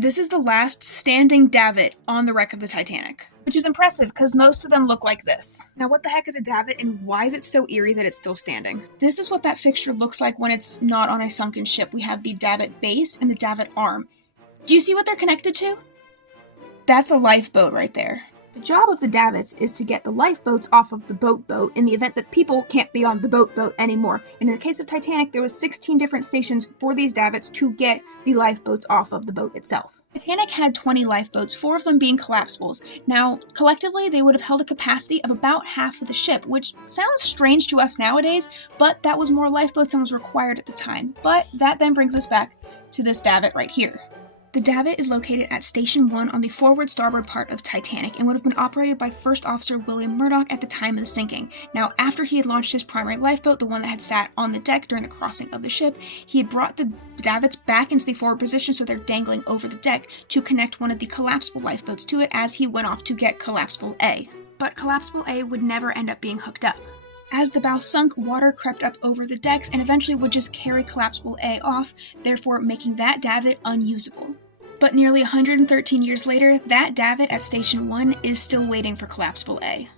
This is the last standing davit on the wreck of the Titanic, which is impressive because most of them look like this. Now, what the heck is a davit and why is it so eerie that it's still standing? This is what that fixture looks like when it's not on a sunken ship. We have the davit base and the davit arm. Do you see what they're connected to? That's a lifeboat right there. The job of the davits is to get the lifeboats off of the boat in the event that people can't be on the boat anymore. And in the case of Titanic, there was 16 different stations for these davits to get the lifeboats off of the boat itself. Titanic had 20 lifeboats, 4 of them being collapsibles. Now, collectively, they would have held a capacity of about half of the ship, which sounds strange to us nowadays, but that was more lifeboats than was required at the time. But that then brings us back to this davit right here. The davit is located at Station 1 on the forward starboard part of Titanic and would have been operated by First Officer William Murdoch at the time of the sinking. Now, after he had launched his primary lifeboat, the one that had sat on the deck during the crossing of the ship, he had brought the davits back into the forward position so they're dangling over the deck to connect one of the collapsible lifeboats to it as he went off to get Collapsible A. But Collapsible A would never end up being hooked up. As the bow sunk, water crept up over the decks and eventually would just carry Collapsible A off, therefore making that davit unusable. But nearly 113 years later, that davit at Station 1 is still waiting for Collapsible A.